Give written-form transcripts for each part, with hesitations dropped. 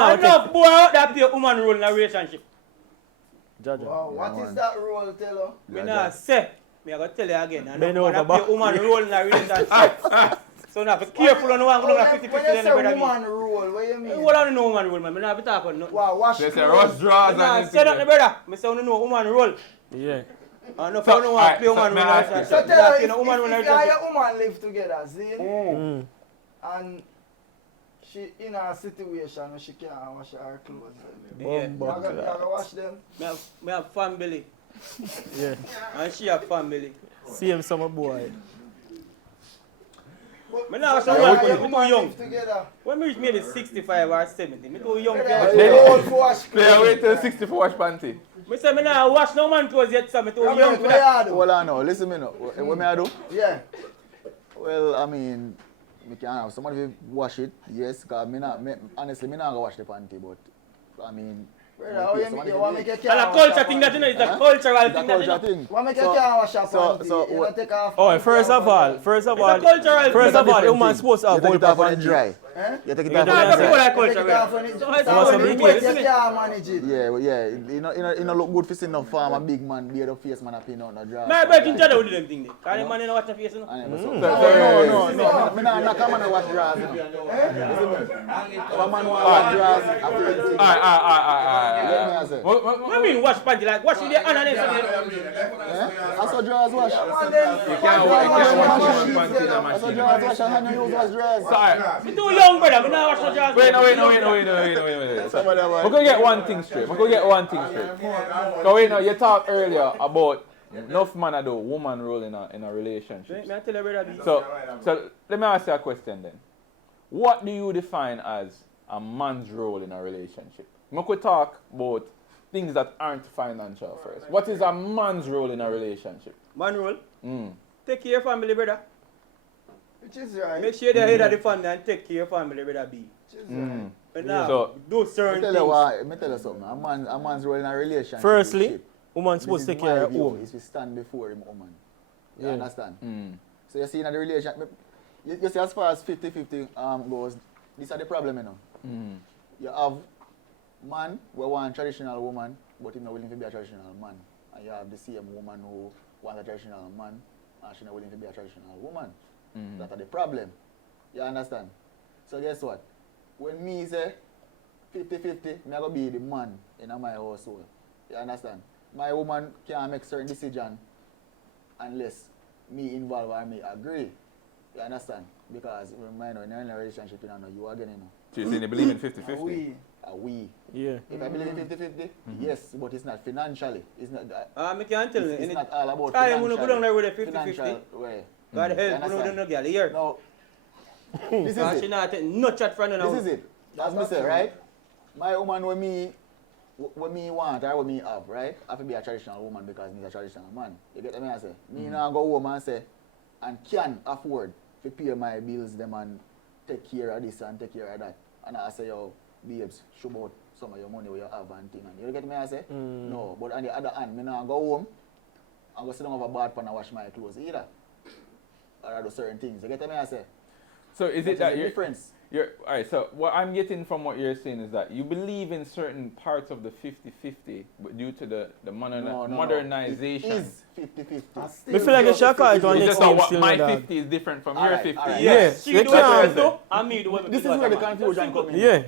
I know boy out there play woman role in a relationship. Wow, what is that role, tell her? Me nah say. Me I go tell you again. I know man play woman role in a relationship. So now be careful on the one who 50-50 when you say woman role, what you mean? What do you know woman role, man? Me nah be talking nothing. Wow, wash They say rush draws and Nah, say that, brother. Me say you know woman role. Yeah. I know if you don't want to play woman role in a relationship. So tell her, if you and your woman live together, see? And she in a situation where she can't wash her clothes. Yeah. You gotta wash them? Me have family. Yeah. And she have family. See him summer boy. Me nah wash woman because me too young. When me reach maybe 65 or 70, me too young. Play wait till 60 for wash panty. Me say me nah wash no man clothes yet, so me too young for that. Hold on now, listen me now. What me I do? Yeah. Well, I mean, me can have somebody wash it, yes, because honestly, me not gonna wash the panty, but I mean, brother, how you want me to And a culture thing that you know, it's a cultural thing that you know. thing. What make you can't wash your panty? You don't take off. Oh, first of all, the woman supposed to have you take it off when panty. it's dry. Eh? You take it You off don't when have it's to dry. People like Take it culture. off when it's So dry. it's What's when the you big wait, deal? isn't You it? can't manage it. Yeah, well, yeah, you know look good for seeing no farm a big man beard of face man a pin out no dry. My brother in Jordon do them thing there. Cause the man in watch the face, you know. No. Me not come and wash drawers, you know. If a man want to wash drawers, I feel it. You get me, I say? What do you mean wash panty? Like wash with your hand and then I saw drawers wash. You can't wash panty in a I saw machine. drawers wash and hand you use wash drawers. Sorry. me too young, brother. Me not wash no drawers. Wait. We're gonna get one thing straight. So wait, now you talked earlier about enough man do woman role in a relationship. Me I tell you, brother. So let me ask you a question then. What do you define as a man's role in a relationship? We could talk about things that aren't financial first. What is a man's role in a relationship? Man role. Take care of your family, brother. Which is right. Make sure they're head of the family and take care of your family, brother. B. But now, So- do certain Let things. me tell you something. A man's role in a relationship. Firstly, woman supposed to take care of her home. Is to stand before him woman. You Yeah. understand? So you see in the relationship, you see as far as 50-50 goes, these are the problem, you know. You have man who want traditional woman, but he's not willing to be a traditional man. And you have the same woman who wants a traditional man, and she's not willing to be a traditional woman. That's the problem. You understand? So guess what? When me say 50-50, I'm going to be the man in my household. You understand? My woman can't make certain decision unless me involve or me agree. You understand? Because when you're in a relationship, you know, you again, you know. So you saying you believe in 50-50? We. Yeah. If I believe in 50-50, yes, but it's not financially. It's not. I can't tell you. It's not all about Time financial. when you go down there with a 50-50. Financial way. God help, you know, no girl here. No. This is Because it. she not taking no chat from you now. This is it. As me say, right? My woman when me want or when me have, right? I have to be a traditional woman because me a traditional man. You get what I say? Me now go home and say, and can afford to pay my bills them and take care of this and take care of that. And I say, yo, babes, show about some of your money where you have and thing. And you get me I say? No. But on the other hand, me now go home and go sit down over bath pan and wash my clothes either. Or I do certain things. You get what I say? So is it that the difference? Alright, so what I'm getting from what you're saying is that you believe in certain parts of the 50-50, but due to the modernization. It is 50-50. I feel like a shaka is one It's next just that name what still my dog. 50 is different from Alright, your 50. alright. Yes. She They do what can't. she do, and me do what This is where the confusion comes in. Yeah.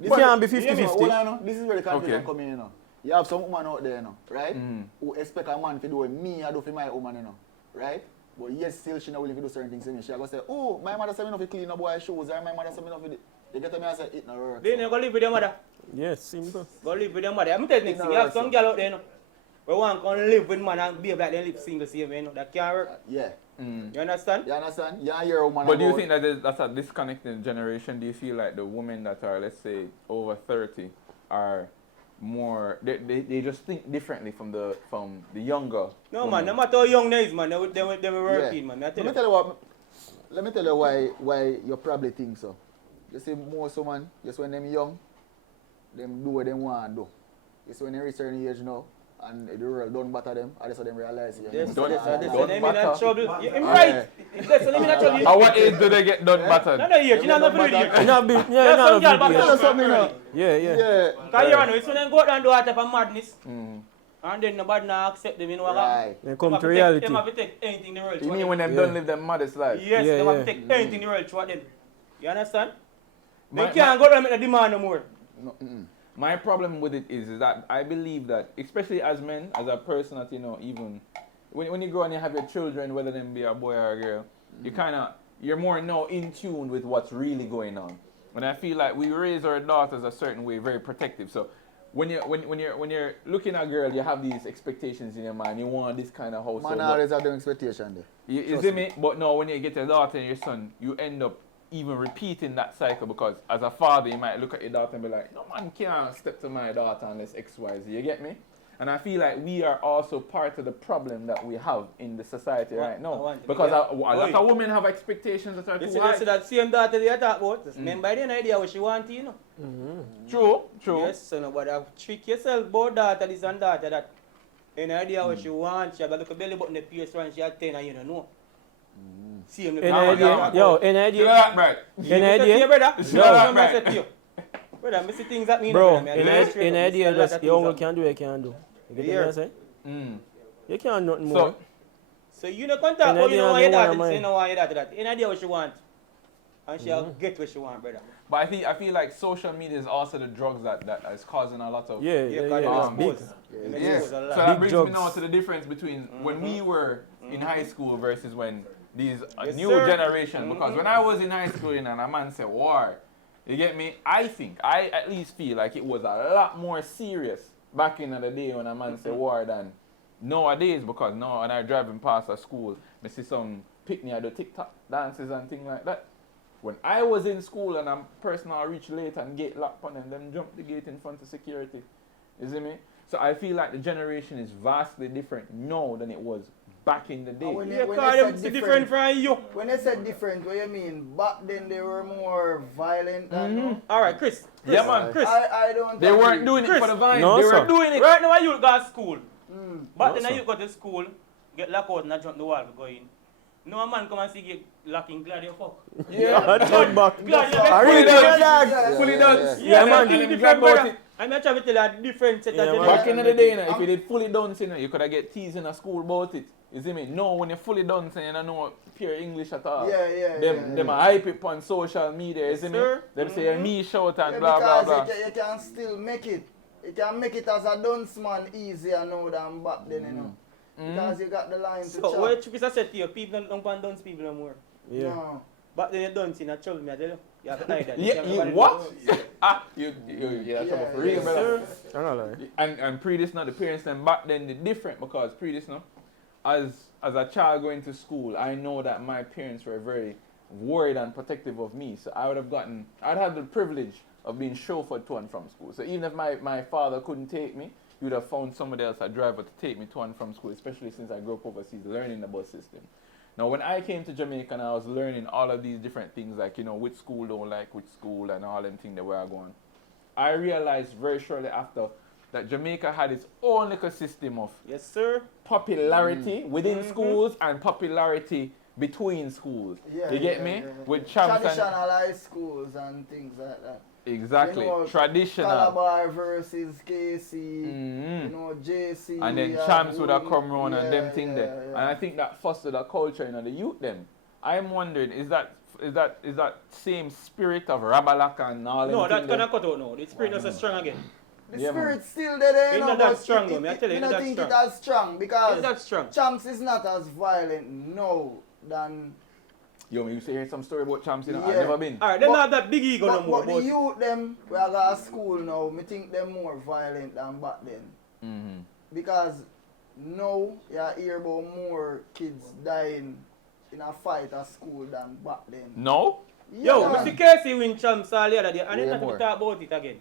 It can't be Hold 50-50. on, this is where the confusion Okay. comes in, you know. You have some woman out there, you know, right? Who expect a man to do what me, I do for my woman, you know, right? But yes, still she not willing to do certain things to me. She go say, oh, my mother said me not to clean a boy's shoes, or my mother said me not to do. You get me? I say it not work. Then you go live with your mother. Yes, simple. Go live with your mother. I'm telling you, you have some girl out there, you know. We want to live with man and behave like they live single same, you know. That can't work. Yeah. You understand? You understand? You hear a woman But do you about- think that that's a disconnected generation? Do you feel like the women that are, let's say, over 30 are more, they just think differently from the younger No, women? man. No matter how young they is, man. They will work in, man. Let me tell you why you probably think so. You see, most women, just when them young, them do what they want to do. You see, when they reach a certain age now, and the world don't batter them, I just let them realize it. Yes, Don't- that's don't them in matter. trouble. I'm right. That's them in trouble. At what age do they get done battered? No, age. You know nothing with You you. know, big, That's yeah, some you girl know, back big, there. That's something, you know. yeah. Yeah. Because you know, it's when they go down to water for madness. Mm. And then nobody now accept them, you know what Right. They come to reality. They have to take anything in the world. You through mean them. when them Yeah. don't live their modest life? Yes, Yeah, they have yeah. to take anything in the world through them. You understand? They My- can't go down and make the demand no more. No, My problem with it is that I believe that, especially as men, as a person that, you know, even when you grow and you have your children, whether them be a boy or a girl, you're more now in tune with what's really going on. And I feel like we raise our daughters a certain way, very protective. So when you're looking at a girl, you have these expectations in your mind. You want this kind of household. man but- always have them expectation there. you see me? But no, when you get your daughter and your son, you end up even repeating that cycle because as a father, you might look at your daughter and be like, no man can't step to my daughter unless X, Y, Z. You get me? And I feel like we are also part of the problem that we have in the society right now. Because a lot of women have expectations that are You too see, high. that's that same daughter they talk about. Just remember the idea what she want, you know. True. Yes, so nobody trick yourself about daughter this and daughter that. Any idea what she want, she have a little belly button the PS one, she had 10 and you don't know. See him. Any idea? Yo, any You idea? know that, right? Any idea? Brother? You know that, I right? said to you. Brother, I see things that mean. Bro, brother, man. any idea? There's a lot Just of your things uncle that- can do, you can do. You get what I'm saying? Mm. You can't nothing So, more. So you don't contact Any how you idea know on why your the one daughter of this, you mine? know why your daughter that. Any idea what she want. And she'll get what she want, brother. but I feel like social media is also the drugs that is causing a lot of Yeah, Yeah, yeah, because yeah. they Big. expose. They Yes. expose So a lot. that Big brings drugs. me now to the difference between when we were in high school versus when these Yes, new sir. generation. Because when I was in high school and a man said war, you get me? I at least feel like it was a lot more serious back in the day when a man said war than nowadays. Because now when I driving past a school, I see some picnic, I do TikTok dances and things like that. When I was in school and a person reach late and gate locked on them jump the gate in front of security. You see me? So I feel like the generation is vastly different now than it was back in the day. And when You they call said them different from you. When they said different, what you mean? Back then they were more violent than now? Alright, Chris. Yeah, man. Chris. I don't They agree. weren't doing it Chris. for the vine. No, they sir. were doing it. Right now you go to school. But No, then sir. you go to school, get locked out and jump the wall to go in. No a man come and see you locking glad you fuck. Yeah. Turn back. Glad you I fuck. really Fully don't. done. Fully done. Yeah, man. man. And them Different grab brother. out it. I'm not trying to tell you a different set Yeah, of man. Back in the day, you know, if you did fully done, you know, you could have get teased in a school about it. You see me? No, when you're fully done, you don't know pure English at all. Them a hype it on social media, you see me? sir. Them say me shout and Yeah, blah blah because blah. you can still make it. You can make it as a dunce man easier now than back then, you know. Because you got the line to So chop. what Chris said to you, people don't want dance people no more. Yeah. No. But then you dance in a trouble, me I tell you. You have to hide that. Yeah, can't you what? do Yeah, trouble for real, yes, brother. I'm not lying. And pre this now, the parents them back then they different because pre this now, as a child going to school, I know that my parents were very worried and protective of me. So I'd have the privilege of being chauffeured to and from school. So even if my father couldn't take me, he would have found somebody else, a driver, to take me to and from school, especially since I grew up overseas learning the bus system. Now when I came to Jamaica and I was learning all of these different things, like, you know, which school don't like which school and all them things that were going, I realized very shortly after that Jamaica had its own little system of Yes, sir. popularity within schools and popularity between schools. Yeah, you get yeah, me? yeah. With champs and Traditional high schools and things like that. exactly You know, traditional. Calabar versus KC, Mhm. you know, JC. And then and champs would have Wood. come round and them Yeah, thing yeah, there. yeah. And I think that fostered a culture, you know, the youth them. I'm wondering, is that same spirit of Rabalaka and all them No, thing that's there? gonna cut out now. The spirit is so strong again. The Yeah, man. spirit's still there, It's you know, not that but strong, though, me I tell you, I it's don't that think strong. it as strong because It's that strong. champs is not as violent now than. Yo, you say hear some story about champs, you know? I've Yeah. never been. Alright, they don't But- have that big ego no But, more. but the youth them, we are got to school now, me think them more violent than back then. Mm-hmm. Because now you hear about more kids dying in a fight at school than back then. No? Yo, Yeah. Mr. Casey win champs all the other day, and Way then not to more. talk about it again.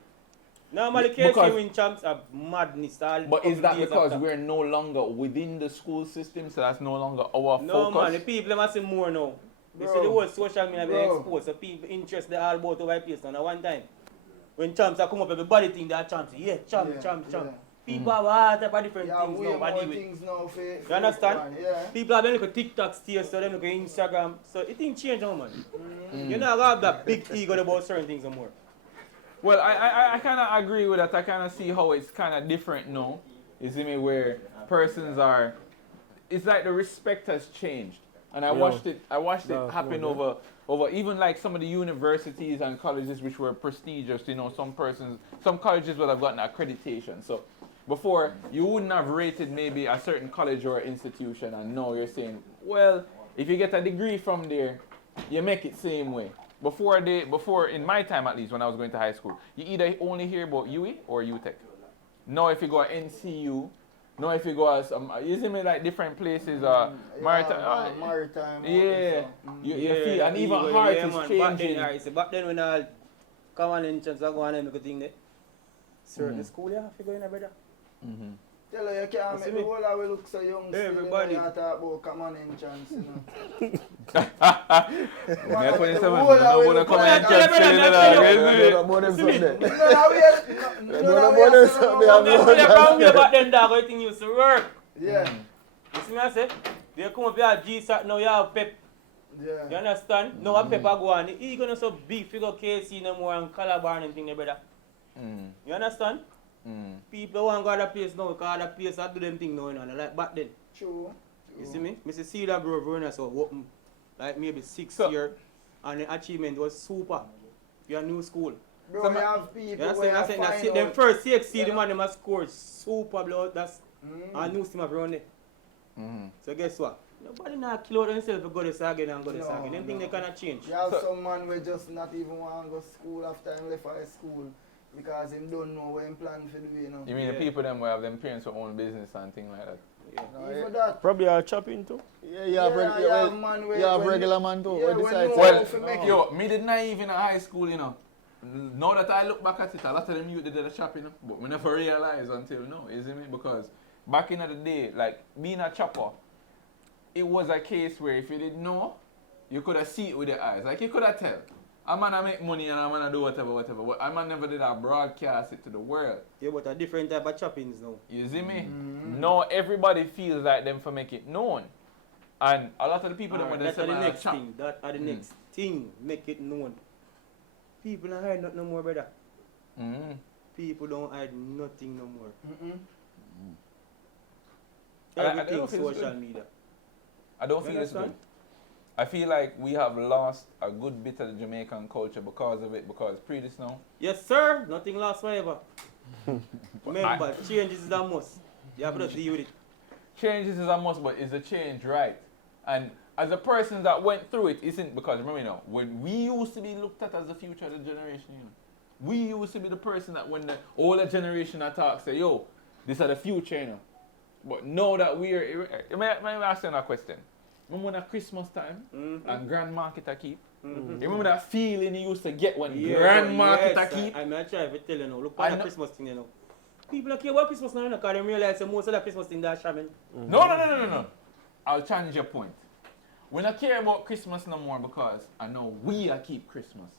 Normally, Yeah, Casey because- win champs are madness. All But is couple that days because after. we're no longer within the school system, so that's no longer our No, focus? man, the people must see more now. You see Bro. the whole social media being Bro. exposed, so people interest they all about over place now. At one time, when champs are come up, everybody think they are champs. Yeah, champ, Yeah, champ, champ. yeah. People have all type of different Yeah, things way now. more Body with. things now for You understand? Yeah. People have them look at TikTok still, so them look at Instagram. So it things change now, man. You're not gonna have that big ego about certain things no more. Well, I kind of agree with that. I kind of see how it's kind of different now. You see me, where persons are, it's like the respect has changed. And I watched it happen over even like some of the universities and colleges which were prestigious. You know, some colleges would have gotten accreditation. So before, you wouldn't have rated maybe a certain college or institution, and now you're saying, well, if you get a degree from there, you make it same way. Before, in my time at least, when I was going to high school, you either only hear about UE or UTech. Now if you go to NCU, now if you go to some, you see me like different places, Maritime. Maritime. Yeah, you feel, and even heart is man. changing. Back then when I come on in chance I go on and make a thing there. Certain school you have to go in there, brother. Tell her you can't make the whole of we look so young. Everybody. You talk about come on in chance, you know. Me 27, whole but of we nobody look come like and that. chat Tell silly them, dog, tell you them. see me? About them something. No, Back then, dog, everything used to work. Yeah. You see me I say? They come up here, G-Sat, now you have Pep. You Yeah. understand? Now a Pep a go on. He gonna so big figure KC no more and Calabar and thing there, brother. You understand? People want to go to that place now because that place I do them thing now, you know, like back then. True. You see me? Mr. Cedar Grove runner so open like maybe 6 years and the achievement was super. You're new school. Bro, you have people You where understand? you I find see them out. first CXC, the man them have scored super blood. That's Mm. a new team around there. So guess what? Nobody not kill out themselves to go this again and go this No, again. Them thing no. they cannot change. You have some man who just not even want to go to school after him left high school because him don't know what him plan for do, you know. You mean the people them who have them parents who own business and things like that? Yeah. Even that. Probably are chopping too. Yeah, you have, man where- you have when regular man too. yeah, Where when decide you to- want Well, to make it. yo, me did not even in high school, you know. Now that I look back at it, a lot of them youth did the shopping, but we never realized until now, you see me? Because back in the day, like being a chopper, it was a case where if you didn't know, you could have see it with your eyes. Like you could have tell. A man a make money and a man a do whatever. But a man never did a broadcast it to the world. Yeah, but a different type of choppings now. You see me? Now everybody feels like them for make it known. And a lot of the people that Alright, when they that's say the man next chop. thing. That are the next thing. Make it known. People don't hide nothing no more, brother. People don't hide nothing no more. I don't Everything feel it's social good. media. I don't feel it's good. I feel like we have lost a good bit of the Jamaican culture because of it, because previous now. Yes, sir. Nothing lasts forever. Remember, change is a must. You have to deal with it. Changes is a must, but is the change right? And as a person that went through it, isn't because remember, you know, when we used to be looked at as the future of the generation, you know, we used to be the person that when the older generation attacks say, yo, this is the future, you know. But now that we're, may I ask you a question? Remember when at Christmas time and Grand Market a keep? You remember that feeling you used to get when Grand Market a keep? I'm trying to tell you now. Look at the Christmas thing, you know. People don't care about Christmas now, because they realize that most of the Christmas thing they're shamming. No. I'll change your point. We don't care about Christmas no more because I know we are keep Christmas.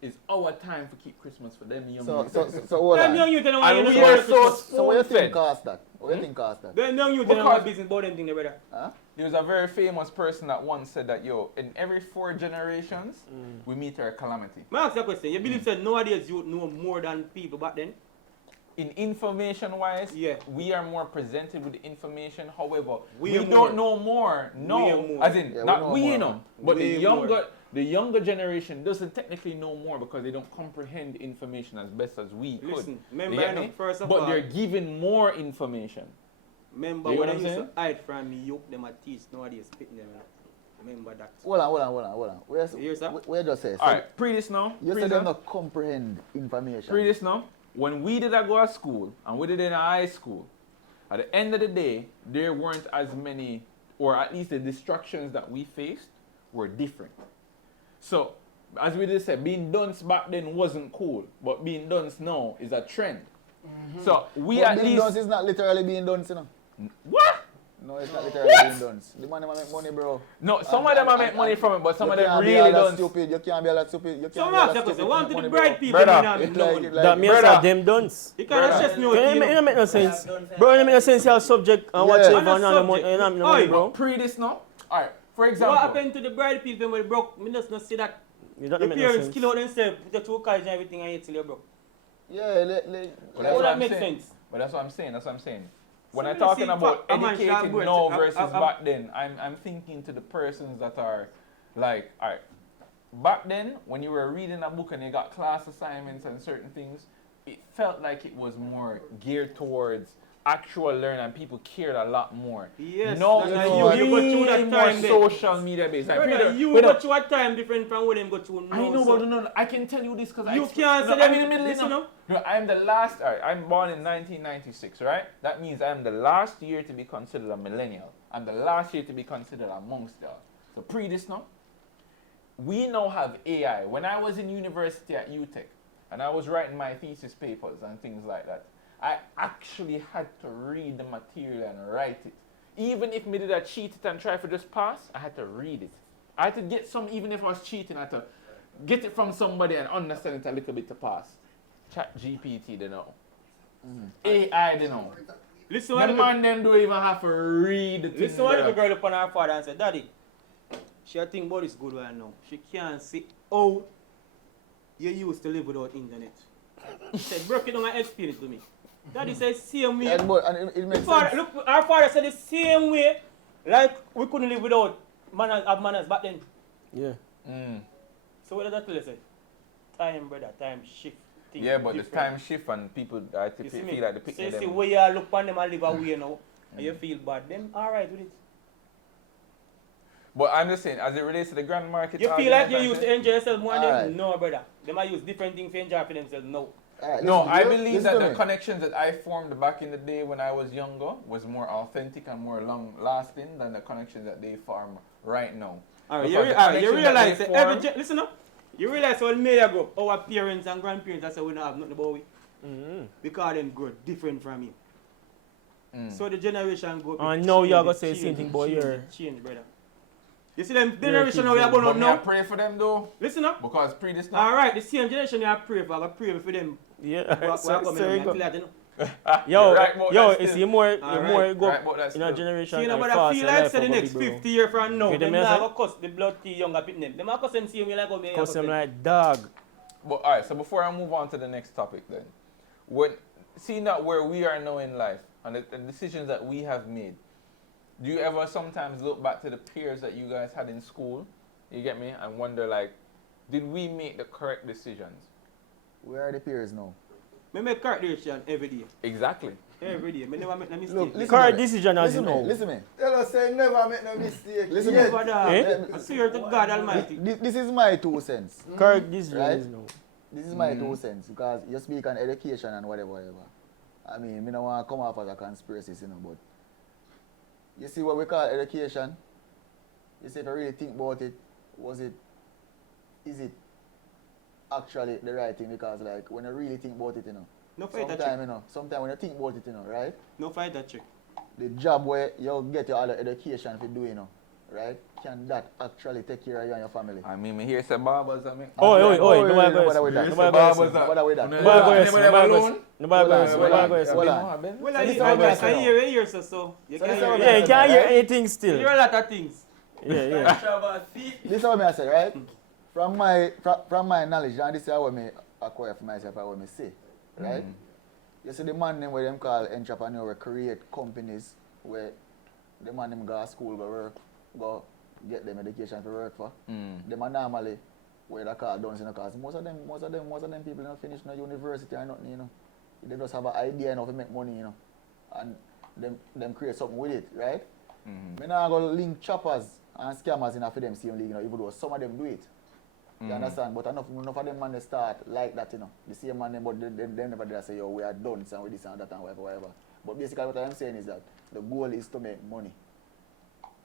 It's our time to keep Christmas for them young So youth. hold Them on. young youth don't want And to we know are about so Christmas. So what do you think spoon-fed. cost that? What do you think cost that? Them young youth don't want business about them thing, brother. Huh? There was a very famous person that once said that, yo, in every 4 generations, we meet our calamity. May I ask you a question? You believe that nowadays you know more than people back then? In information-wise, Yeah. we are more presented with the information. However, We we are don't more. know more. No, We are more. as in, Yeah, we not know we, more, you know, man. but Way the younger generation doesn't technically know more because they don't comprehend information as best as we could. Listen, You remember, get you know, me? first of But all, they're given more information. remember You when know I what I'm used saying? to hide from me, yoke them at teach, nowadays spitting them. Remember that. Hold on. Here's that. Where just say? All right, pre-this now. You said them not comprehend information. Pre-this now. When we did go to school and we did in high school, at the end of the day, there weren't as many, or at least the distractions that we faced were different. So, as we just said, being dunce back then wasn't cool, but being dunce now is a trend. So, we But at being least... done is not literally being done, you know. What? No, it's not literally doing dunce. The man them make money, bro. No, some of them are make money from it, but some of them really don't. Stupid. You can't be all that stupid. You So can't be all that because stupid. one to to the make bright money, people Brother, now It's no like, money. it's like, That means Brother. that them dunce. You can't stress me out. It don't make no sense. Bro, it don't make no sense your subject and Yeah. whatever On a and all the money, subject. no money, Oi. bro. Pre this now. Alright, for What example. happened to the bright people when we broke? Me just not see that. It don't Your make no parents sense. kill out themselves, put your 2 college and everything and you till you're broke. yeah, Well, that's How what that I'm make saying. sense? But that's what I'm saying. That's what I'm saying. When So I'm me talking see about a man educated shall now go- versus back then, I'm thinking to the persons that are like, alright, back then when you were reading a book and you got class assignments and certain things, it felt like it was more geared towards actual learning and people cared a lot more. Yes, No, that's it's like you go through really that more time there. social media based. Like, Brother, brother, you brother, go through a time different from what them go through now. I know, so but no, I can tell you this because You can't say I'm them- in the middle. listen No, up. no, I'm the last. All right, I'm born in 1996, right? That means I'm the last year to be considered a millennial. I'm the last year to be considered amongst y'all. So pre this now, we now have AI. When I was in university at UTech and I was writing my thesis papers and things like that, I actually had to read the material and write it. Even if me did I cheat it and try to just pass, I had to read it. I had to get some, even if I was cheating, I had to get it from somebody and understand it a little bit to pass. Chat GPT, they know. AI, they know. Listen The what man them don't even have to read the thing. Listen what the there. girl upon her father and said, Daddy, she a think about this good right now. She can't see how you used to live without internet. She said, break it down and explain it to me. Daddy said, same way. and it makes Father, sense. look, our father said the same way, like we couldn't live without manners back then. Yeah. So what does that tell you? Say? Time, brother, time shift. things Yeah, but the different. time shift and people I You see feel me? like the So picture you see them. where you look on them and live away now, and you feel bad. Them alright with it. But I'm just saying, as it relates to the grand market, You feel like you argument, used to enjoy yourself more than Alright. them? No, brother. They might use different things to enjoy for themselves. No. Alright, No, listen, I you- believe listen that to the me. connections that I formed back in the day when I was younger was more authentic and more long lasting than the connections that they form right now. Alright, Because the you connections realize that that they every form- listen up. You realize when media grow up, our parents and grandparents, that's why we don't have nothing about it. Because them grow different from you. So the generation go up. And it now you are change, gonna say it same change, thing it about change, your- it change, brother. You see them generation now we are kids, born But up me I now? pray for them though, Listen up. because pre this now. Alright, the same generation you have pray for, I gotta pray for them. Yeah. So you go. Yo, Right about yo, that it's still. you more Alright, go right about that in a still. generation. See, you know, and but I fast feel your like life say the up a next big, bro. 50 years from now, You them get me, not sir? gonna cuss the blood tea younger people them. Them are cussing same way like how me Cause cuss I'm them. like dog. But alright, so before I move on to the next topic then, when seeing that where we are now in life and the decisions that we have made, do you ever sometimes look back to the peers that you guys had in school, you get me, and wonder like, did we make the correct decisions? Where are the peers now? Me make correct decision every day. Exactly. Every day. Me never make no mistake. Look, listen Correct to me. decision as you Listen to me. know. Listen to me. Tell us say never make no mistake. Listen, Yes. Brother, Eh? I swear to God Almighty. This is my 2 cents. Correct decision Right? is no. This is my 2 cents because you speak on education and whatever. I mean, I don't want to come off as a conspiracy, but you see what we call education? You see, if you really think about it, is it actually the right thing? Because like when you really think about it, No fight that sometimes, trick. sometimes when you think about it, right? No fight that trick. The job where you get your other education for doing, right? Can that actually take care of you and your family? I mean, me hear some barbers, I mean. Oi, oi, oi, no nobody bother goes. with that. Yes, Nobody barbers goes. are- No bother with that. No, Nobody no, goes. no, Nobody no, goes. no, Nobody Hold on, goes. hold Nobody on. goes. Hold on. Well, So I this hear, is what I I say hear, hear so. You So can this is hear, what Yeah, you can't hear Right? anything you still. hear a lot of things. Yeah, yeah. This is what I say, right? From my knowledge, and this is what I acquire for myself, what I say, right? You see the man them where them call entrepreneur, we create companies where the man them go to school, go work, go get them education to work for. Them are normally where they call done in the cause. Most of them people don't finish no university or nothing, They just have an idea enough to make money, and them create something with it, right? Me now go link choppers and scammers in for them same league, even though some of them do it. You understand? But enough of them man they start like that, The same man them, but they never did say, yo, we are done and with this and that and whatever. But basically what I'm saying is that the goal is to make money.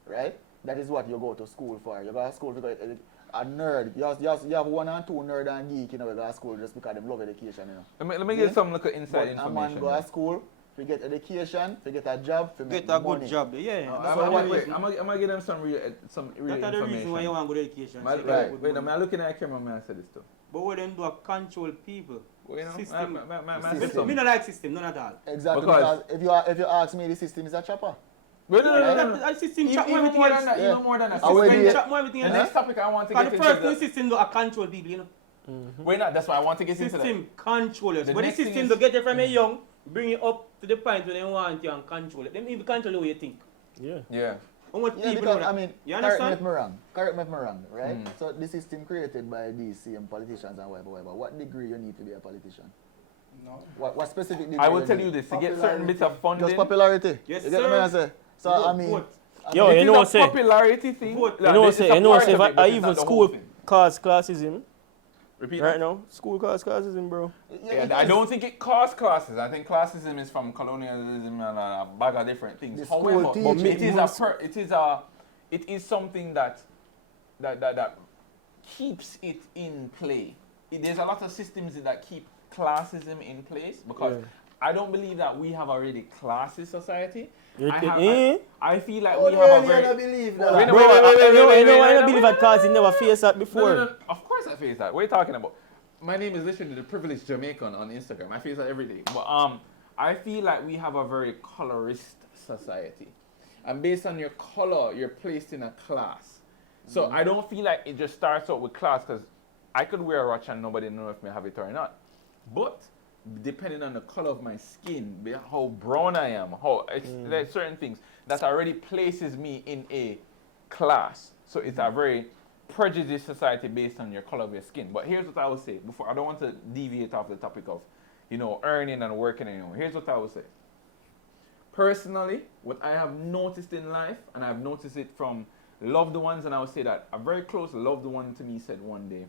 Right? That is what you go to school for. You go to school because a nerd. You have 1 and 2 nerd and geek, we go to school just because they love education, Let me get some look at inside But a man information. go to school to get education, to get a job, to make Get a money. good job. Yeah. I'm gonna give them some real That's the information. reason why you want good education. My, so you right. get good Wait, money. I'm looking at the camera, man. I said this too. But what them do a control people. Well, you know, System. system. Me not like system, none at all. Exactly, Because- because if you ask me, the system is a chopper. Wait, no. That system chop Even everything more else. than that. Yeah. Even more than that. I will System be- chop everything The else. next topic I want to Because get the into first thing is system do a control people, you know. wait, not. That's why I want to get into that. System control us. The But the next thing system is- to get you from a young, bring it up to the point where they want you and control it. Them even control the way you think. Yeah. Yeah. How much Yeah, people because, know that? I mean, You correct me understand? if I'm wrong. Correct me if I'm wrong, right? Mm. So the system created by these same politicians and whatever. What degree you need to be a politician? No. What specific degree I will you tell need? you this: to get certain bits of funding. Just popularity. Yes, You get what I sir. say? So I mean, Vote. Yo, it you is know a what say? popularity thing. Vote. Like, You know this is say, a you know part say, of if it, but I it's even not the school whole thing. classism. Repeat Right that. now, school classism, bro. Yeah, I don't think it caused classes. I think classism is from colonialism and a bag of different things. The school However, teaching. it is something that keeps it in play. There's a lot of systems that keep classism in place because Yeah. I don't believe that we have already classist society. You I think- have- I feel like Oh, we have a really, very. I don't believe Wait, that. no, Bro, I wait, don't believe that class never faced that before. No. Of course I face that. What are you talking about? My name is literally the privileged Jamaican on Instagram. I face that every day. But I feel like we have a very colorist society. And based on your color, you're placed in a class. So I don't feel like it just starts out with class because I could wear a watch and nobody know if I have it or not. But depending on the color of my skin, how brown I am, there's certain things that already places me in a class. So it's a very prejudiced society based on your color of your skin. But here's what I would say before I don't want to deviate off the topic of, earning and working anymore. Here's what I would say. Personally, what I have noticed in life, and I've noticed it from loved ones, and I would say that a very close loved one to me said one day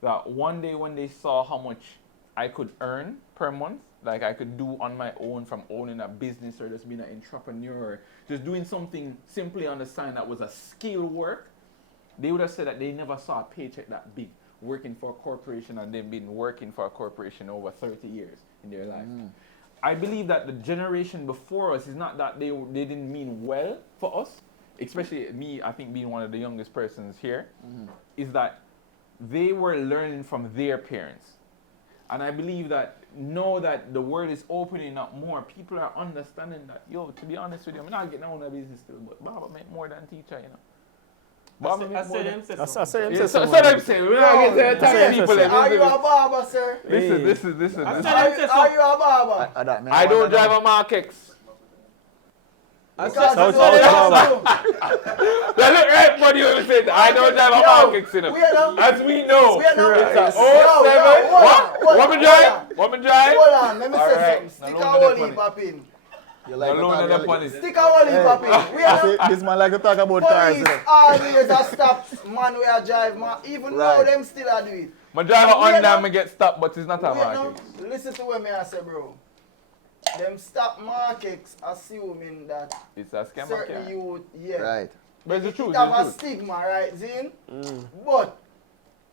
that one day when they saw how much I could earn per month, like I could do on my own from owning a business or just being an entrepreneur, just doing something simply on the side that was a skill work, they would have said that they never saw a paycheck that big working for a corporation, and they've been working for a corporation over 30 years in their life. I believe that the generation before us is not that they didn't mean well for us, especially me, I think being one of the youngest persons here, is that they were learning from their parents. And I believe that now that the world is opening up more, people are understanding that, to be honest with you, I'm not getting on a business still, but Baba make more than teacher, Baba make more than... I said Yeah, so him. I'm saying, we're not getting to attack people. Are you a barber, sir? Listen. Are you a barber? I don't drive a Mark X. Because South that's what they Baba. have to do. Now look right, buddy, you said I don't drive a Mark X in we are not- As we know, we are not- it's a Yo, 07. hold What? on, Woman hold drive? on. Woman drive? Hold on, let me All say right. something. Now Stick a load whole the heap up in. You The loan and the police. Stick a whole heap up in. We are not. This man like to talk about cars. Police always a stop man we are drive, man. Even now Right. them still a do it. My driver We are on not- me get stopped, but it's not a We are Mark not- X. Listen to what me I say, bro. Them stop markets assuming that It's a scam. certain youth, yeah. Right. But it's the It truth. have It's a the truth. stigma, right, Zin? But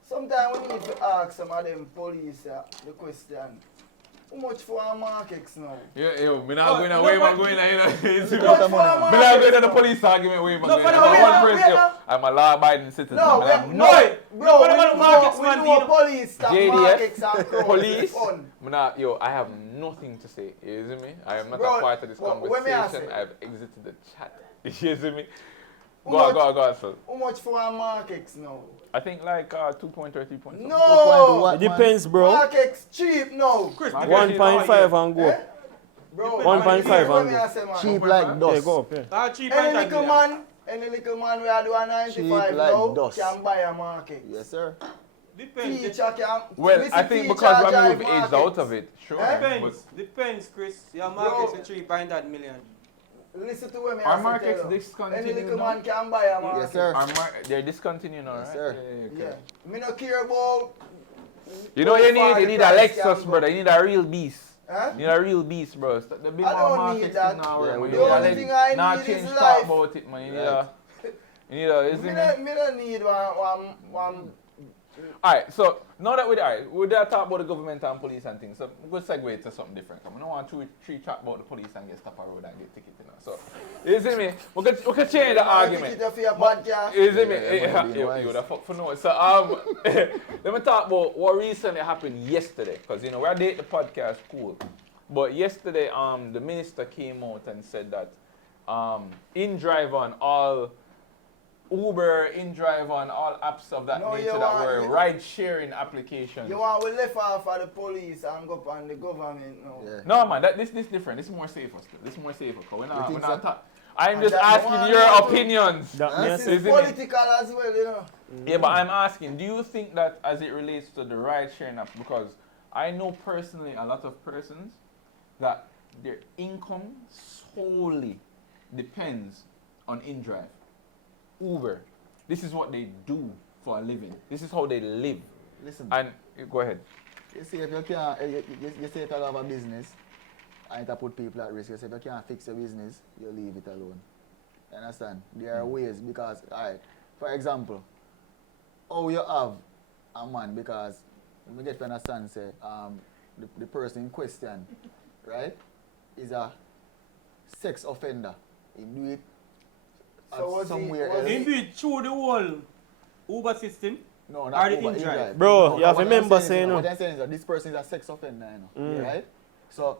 sometimes we need to ask some of them police the question, how much for a markets now? Yo, me not going away, man, going away. How much for a Me not markets going to the now? police argument way, man. No, going but away. we One are- person, we are yo, not- I'm a law-abiding citizen. No, man. we I'm no, not- bro, what we about markets, man, know Dino? police that JDF, markets are closed. police. Fun. I have nothing to say. You see me? I am not Bro, a part of this what me I conversation. say? I have exited the chat. You see me? How Go on, much- go on, so. How much for a markets now? I think like 2.3 or 3 points. No! It depends, bro. Markets cheap now. 1.5 and go. Eh? Bro, 1.5 what and me I say, man? Cheap like Yeah, dust. go up, yeah. Cheap Any and little man we are doing 95 Cheap like now dust. can buy a market. Yes, sir. Depends. Teacher can. Well, visit I think teacher because when drive we've aged markets. out of it, sure. Eh? Depends. Depends, Chris. Your markets are 3.8 million. Listen to what me Our I say, markets tell you. Any discontinued little now? man can buy a market. Yes, sir. They're discontinued now, Yes, right? sir. Yeah. Okay. Me no care about. You know you how far need the a price Lexus, can brother. go. You need a real beast. Huh? You need a real beast, bro. The big I don't market need that. now, Yeah, man. we You don't. need a The only leg- thing I not need change is talk life. about it, man. You need Right. a, you see me? Me no need one Alright, so now that we're there talk about the government and police and things, so we'll segue to something different. I don't want three chat about the police and get stopped on road and get ticket, you know. So, you see me? We could change the argument. Ticket for your podcast. You see me? You the fuck for no. So, let me talk about what recently happened yesterday. Because, you know, we're dating the podcast, cool. But yesterday, the minister came out and said that InDrive on all Uber, InDrive on all apps of that nature that were ride-sharing applications. You want we left off of the police and go up on the government now? Yeah. No, man, this different. This is more safer still. This is more safer. We're not I'm just asking your opinions. This is political as well, you know. Yeah, but I'm asking, do you think that as it relates to the ride-sharing app, because I know personally a lot of persons that their income solely depends on InDrive. Uber. This is what they do for a living. This is how they live. Listen. And go ahead. You see, if you can't, you say if you have a business and it put people at risk, you say if you can't fix your business, you leave it alone. You understand? There are ways because, alright, for example, you have a man because, let me get to understand, say, the person in question, right, is a sex offender. He do it somewhere else. He do it through the whole Uber system? No, not Uber, InDrive. Bro, no, you have to remember saying what I'm saying is that this person is a sex offender, you know, right? So,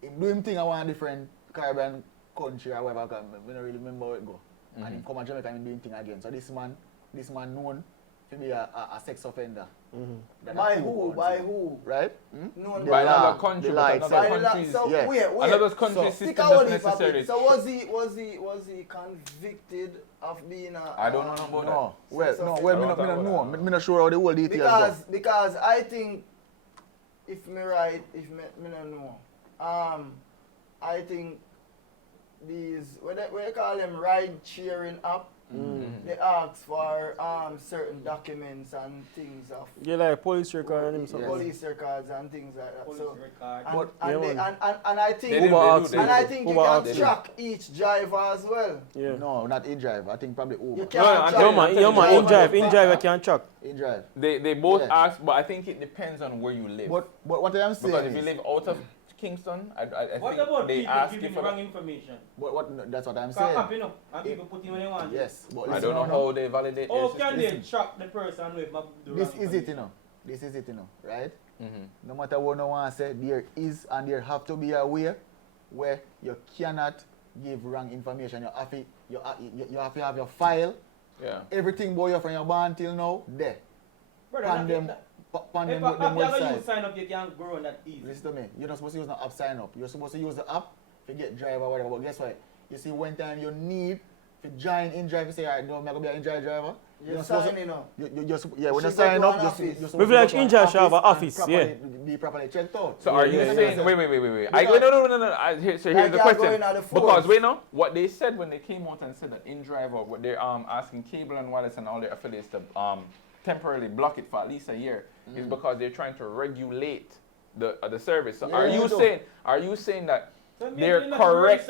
if do him thing I want a different Caribbean country or whatever, I don't really remember how it go. And he come to Jamaica and do him thing again. So this man known to be a sex offender. By who? By who? Right? Known By by another country, but another countries. So yeah. wait. Another country's Stick system out doesn't the public. necessarily. So was he convicted of being a? I don't know about No. that. Well, I'm not sure how the whole details go. Because I think, if me right, if me don't know, I think these what they call them ride sharing app. They ask for certain documents and things of like police record and something. police records and things like that. Police So record. and I think Uber you can track each driver as well. Yeah. No, not InDrive. I think probably Uber. You can't track InDrive, I can't track. InDrive. They both ask, but I think it depends on where you live. But what I'm saying Because if is, you live out of Kingston, I What think about they people ask you giving for wrong information? that's what I'm Because saying. app, you know, and people put in when they want. Yes, but I listen don't know now. how they validate How their can system. they track the person with the This wrong is it, information? This is it, right? No matter what no one say, there is and there have to be a way where you cannot give wrong information. You have to have your file. Yeah. Everything boy from your born till now, there. Brother, Pan them if them you website. sign up, you can't grow on that easy. Listen to me. You're not supposed to use the app sign up. You're supposed to use the app to get driver or whatever. But guess what? You see, one time you need to join InDrive, you say, alright, no, I'm going to be an InDrive driver. You're signing up. When you Should sign go up, to an you're office. supposed We feel like to go to InDrive should have an and office, be properly checked out. So are you saying? Wait. So here's the question. Because wait now, what they said when they came out and said that InDrive or what they're asking Cable and Wallace and all their affiliates to temporarily block it for at least a year is because they're trying to regulate the service. So are you saying that they're correct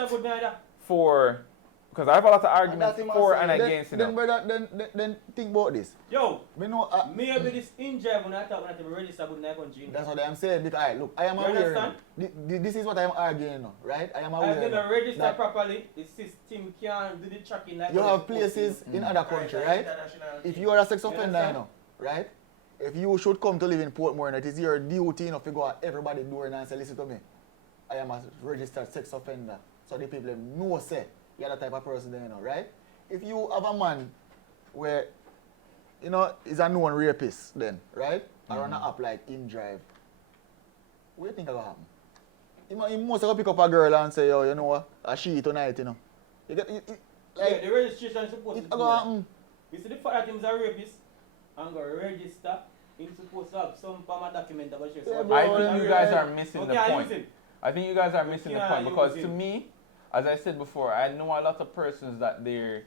for? Because I have a lot of arguments for and against. Then think about this. Yo, Me know, maybe this InDrive when I talk when I register with my country. that's what I'm saying. Because, alright, look, I am You aware. understand? This is what I'm arguing now, right? I am I'm aware. gonna register that properly. The system can't do the tracking like you what have it's supposed places to. in other countries, right? If you are a sex offender, understand? right? If you should come to live in Portmore, it is your duty enough to go at everybody door and say, listen to me, I am a registered sex offender. So the people know say you're the type of person, right? If you have a man where, is a known rapist then, right? Or on an app like InDrive, what do you think is going to happen? He must go pick up a girl and say, yo, you know what, a she tonight, You get, Yeah, the registration is supposed to it's do going to that. happen. You see the fact that he's a rapist and go register, he's supposed to have some form of document that was just. Yeah, bro, I think you guys are missing the point. Use it. I think you guys are missing the point because use to it. me, as I said before, I know a lot of persons that their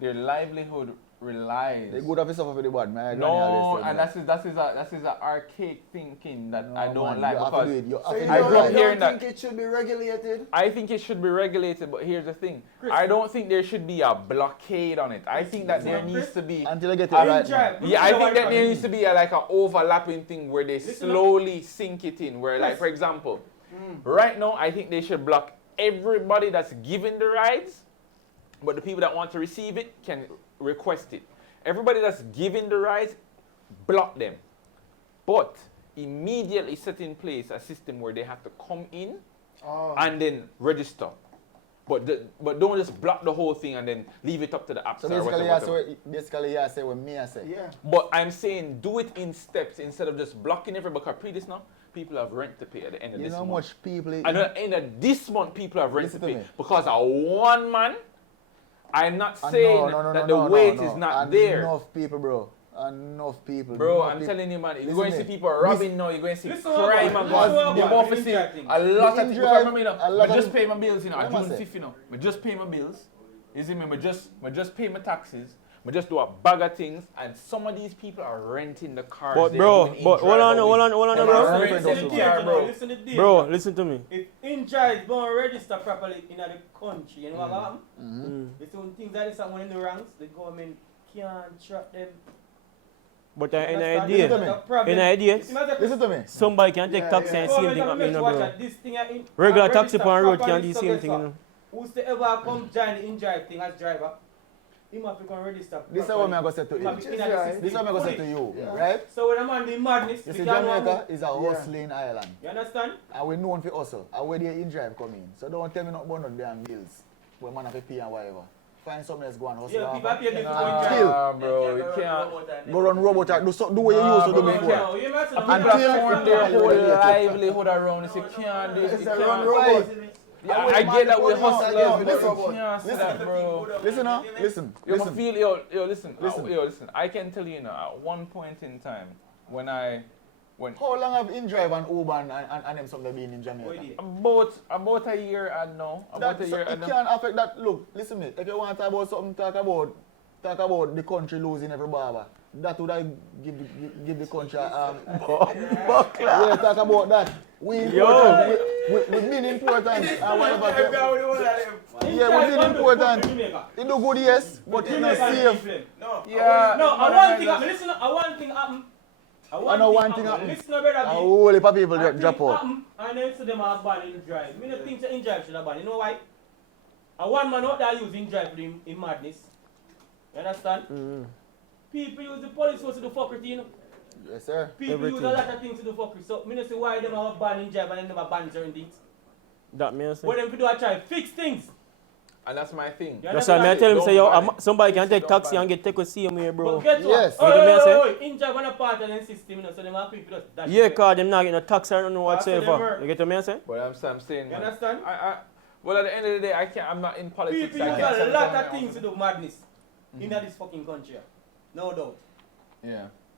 livelihood relies. They good have suffer for the bad, man. No, and that's an archaic thinking that I don't like, because So you I grew up hearing don't think that. it should be regulated? I think it should be regulated, but here's the thing. I don't think there should be a blockade on it. I think that there needs to be... until I get it right. Yeah, I think that there needs to be like an overlapping thing where they slowly sink it in. Where, like, for example, right now, I think they should block everybody that's giving the rides, but the people that want to receive it can request it. Everybody that's giving the rides, block them. But immediately set in place a system where they have to come in and then register. But don't just block the whole thing and then leave it up to the apps. So or basically, you say what me I say. Yeah. But I'm saying do it in steps instead of just blocking everybody. Because pre this now, people have rent to pay at the end of this month. You know how much people... And at the end of this month, people have rent Listen to to pay. me. Because of one man, I'm not saying that the weight is not there. Enough people, bro. Enough people. Bro, enough I'm people. telling you, man, you're Listen going to me. see people robbing now, you're going to see Listen crime what and about- guns. listen You're what going to see about the a lot of The things. drive- Remember, a lot I of just pay my bills, you know, Remember June say. 5th, you know. I just pay my bills. You see me? I just pay my taxes. I just do a bag of things, and some of these people are renting the cars. But they're bro, going in but hold on, drive hold on, away. hold on, They're bro. renting Listen to the the car, date, bro. listen to the date. Bro, listen to me. If Inja is going to register properly in the country, you know what happen? There's some things that is happening in the ranks, the government can't trap them. But in Understand? idea, That's the problem. in idea, You see what I'm saying? Listen to me. somebody can take Yeah, taxi yeah. and same thing Government happen, you know, have to bro. watch that this thing in- Regular and taxi register on road properly, can do the so same guess thing, what? you know. Who's the ever come join the Inja thing as driver? He must be going to register This is what I'm going to say to you. properly. Which is right. This is what I'm going to say to you, Yeah. right? So when a man do madness, You we see, can't Jamaica know. is a hustling island. You understand? And we known for hustle. And where the in-drive come in. So don't tell me not about no damn bills. When man have to pay and whatever. Find something else go and hustle. Yeah, people off. pay the Until Bro, you can't. go run robot do what you used to do bro, before. No, you must know. Until Turn their whole livelihood around. It's you can't do this. It's You a run can't. robot. Yeah, I get that we hustlers, but Listen, you can't say that, bro. Listen now, listen, You listen. feel, listen. Listen. I can tell you now, at one point in time, when How long have in-drive and Uber and them something been in Jamaica? about a year and now, That, it can't affect that. Look, listen me. If you want to talk about something, talk about the country losing every barber. That would I give the country yeah, talk about that. We been important and whatever. Yeah, we been important. It do good, yes, but it's not safe. Yeah. No, I want thing happen. Listen, I want thing happen. I know one thing happen. Listen, brother. A whole heap of people drop out. And then so them are banned in drive. Me not think in drive should have banned. You know why? A one man out there using drive for him in madness. You understand? People use the police force to do fuckery, you know. Yes, sir. People use a lot of things to do fuckery. So me not see why them have banned in drive and them never ban certain things. That means. What them do I try fix things. And that's my thing. You That's why I understand? tell him, Don't say, yo, ban it. somebody can take Don't taxi ban and get take a see here, bro. But guess what? Yes. You know what I say? In drive on a part of the system, you know, so them have people just dash Yeah, it. cause them not getting a tax or nothing That's whatsoever. whatever. You get what I say? But I'm saying, You man, understand? well, at the end of the day, I'm not in politics. People use I can't a stand lot on of my things to own. do madness in this fucking country. No doubt. Yeah.